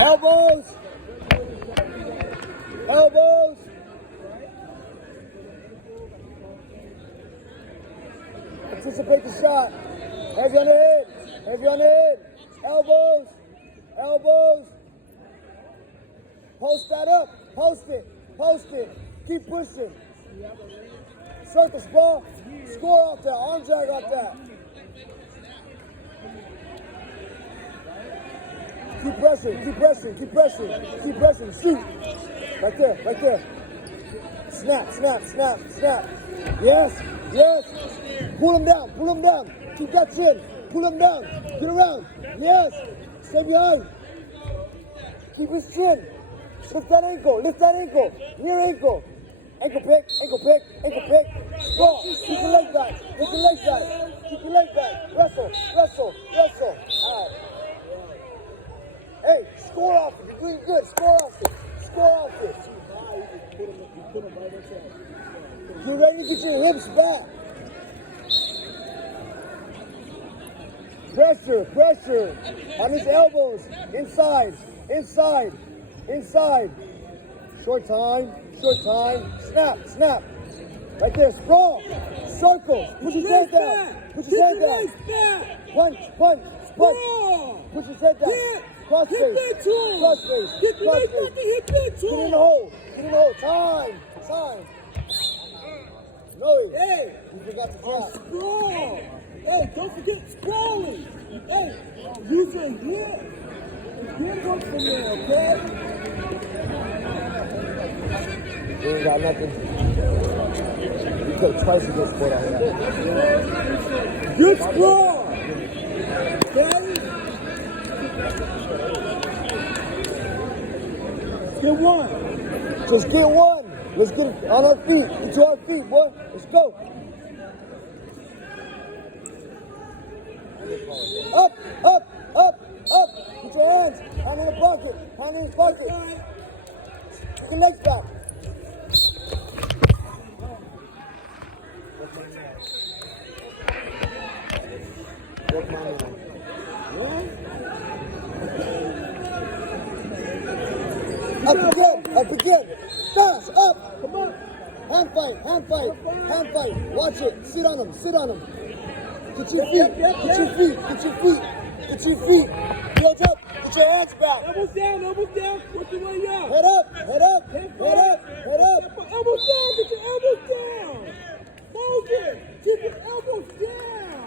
Elbows. Elbows. Anticipate the shot. Heavy on the head. Heavy on the head. Elbows. Elbows. Post that up. Post it. Post it. Keep pushing. Circus ball. Score off that. Arm drag off that. Keep pressing. Keep pressing. Keep pressing. Keep pressing. Shoot. Right there. Right there. Snap. Snap. Snap. Snap. Yes. Yes. Pull him down. Pull him down. Keep that chin. Pull him down. Get around. Yes. Stay behind. Keep his chin. Lift that ankle. Lift that ankle. Near ankle. Ankle pick. Ankle pick. Ankle pick. Ball. Keep your leg back. Keep your leg back. Keep your leg back. Wrestle. Wrestle. Wrestle. All right. Hey, score off it. You're doing good. Score off it. Score off it. Get ready to get your hips back. Pressure, pressure on his elbows. Inside, inside, inside. Short time, short time. Snap, snap. Right there, sprawl. Circle. Put your head down. Put your head down. Punch, punch, punch. Put your head down. Cross face. Cross face. Cross face. Get in the hole. Get in the hole. Time. Time. No, hey, you forgot to drop. Sprawl. Hey, don't forget sprawling. Hey, use your head. Good work from there, okay? You ain't got nothing. You could twice a good sport on that. Good sprawl. Okay? Get one. Just get one. Let's get it on our feet. Get to our feet, boy. Let's go. Up, up, up, up. Put your hands. Hand in the pocket. Hand in the pocket. Take your legs back. Work my man. Up again. Up again. Fast. Up. Come on. Hand fight. Hand fight. Hand fight. Watch it. Sit on him. Sit on him. Get your feet. Get your feet. Get your feet. Get your feet. Hands up. Get your hands back. Elbows down. Elbows down. Work your way up. Head up. Head up. Head up. Head up. Elbows down. Get your elbows down. Hold it. Keep your elbows down.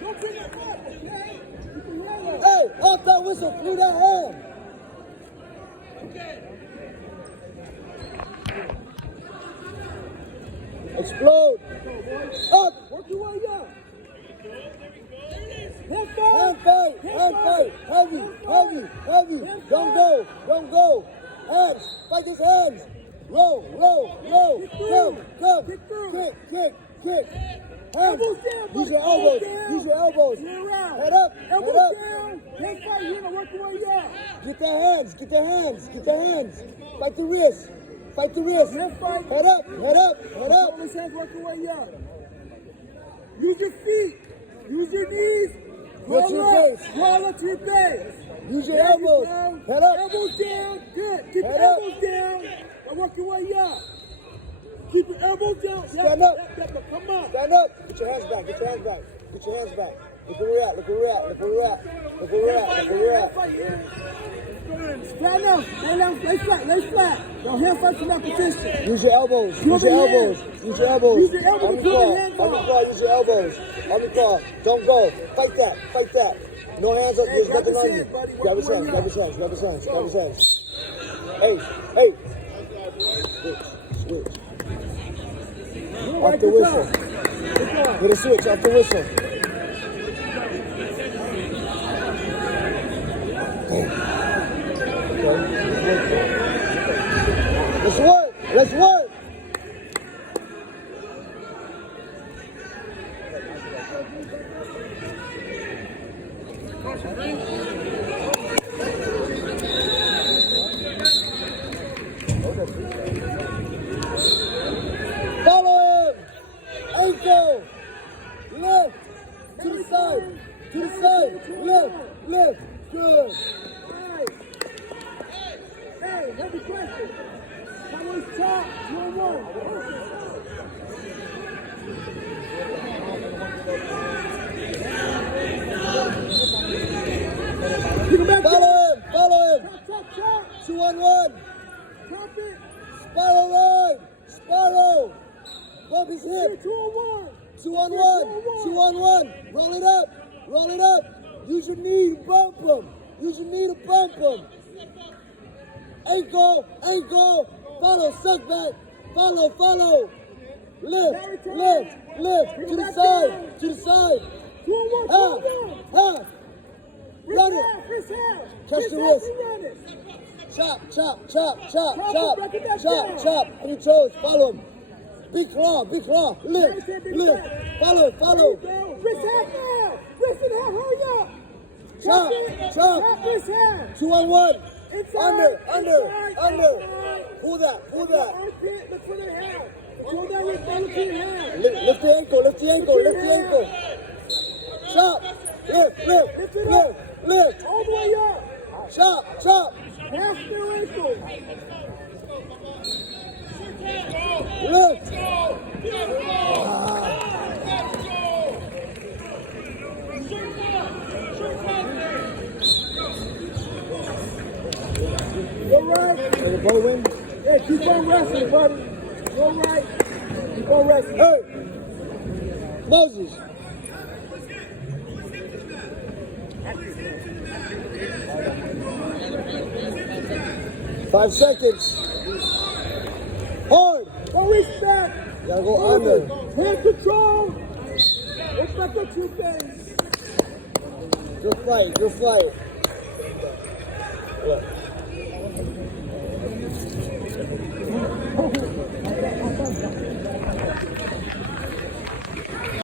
Don't bring it up, okay? Keep your head up. Hey, off that whistle. Through that hand. Okay. Explode. Up. Work your way up. Hand fight. Hand fight. Heavy. Heavy. Heavy. Don't go. Don't go. Hands. Fight his hands. Roll. Roll. Roll. Come. Come. Kick. Kick. Kick. Hands. Use your elbows. Use your elbows. Head up. Head up. Down. Hand fight. You're gonna work your way up. Get their hands. Get their hands. Get their hands. Fight the wrist. Fight the wrist. Hand fight. Head up. Head up. Head up. Hold his hands. Work your way up. Use your feet. Use your knees. Get your base. Roll up to your base. Use your elbows. Head up. Elbows down. Good. Keep Head your up. elbows down. Now work your way up. Keep your elbows down. Stand up. Come on. Stand up. Get your hands back. Get your hands back. Get your hands back. Look where we're at. Look where we're at. Look where we're at. Look where we're at. Look where we're at. Stand up. Stand up. Lay flat. Lay flat. Don't hand fight from that position. Use your elbows. Use your elbows. Use your elbows. Use your elbows. On the claw. On the claw. Use your elbows. On the claw. Don't go. Fight that. Fight that. No hands up. There's nothing on you. Grab his hands. Grab his hands. Grab his hands. Grab his hands. Hey. Hey. Switch. Switch. Off the whistle. Hit a switch off the whistle. Let's work. Let's work. Follow him. Ankle. Lift. To the side. To the side. Lift. Lift. Good. Keep him back Follow there. him, follow him. Chop. 2-on-1. Chop it. Spiral line. Spiral. Bump his hip. 2-on-1. 2-on-1. 2-on-1. Roll it up. Roll it up. Use your knee to bump him. Use your knee to bump him. Ankle. Ankle. Follow. Suck back. Follow. Follow. Lift. Lift. Lift. To the side. To the side. 2-on-1. Ha. 2-on-1. Ha. Run it. Wrist half. Catch the half, wrist. he run it. Chop, chop, chop, chop, Chop chop, it, break it back chop, down. chop. On your toes, follow him. Big claw, lift, Right there, lift. big Follow, follow. There you go. Wrist half now. Wrist and half, hurry up. Chop, it. chop. Chop wrist half. 2-on-1. Inside, Under, inside, under. outside. Pull that, pull Look that. armpit, look for the half. Pull that wrist down, look to your half. Lift the ankle, lift the ankle, lift the ankle. Chop, lift, lift, lift, lift. All the way up. Chop, chop, Half their ankle. lift. Go right. Hey, the bow win. Yeah, keep on wrestling, buddy. Go right. Keep on wrestling. Hey, Moses. Five seconds. Hard. Go reach back. You gotta go under. Hand control. Look back at your face. Good fight, good fight. Look.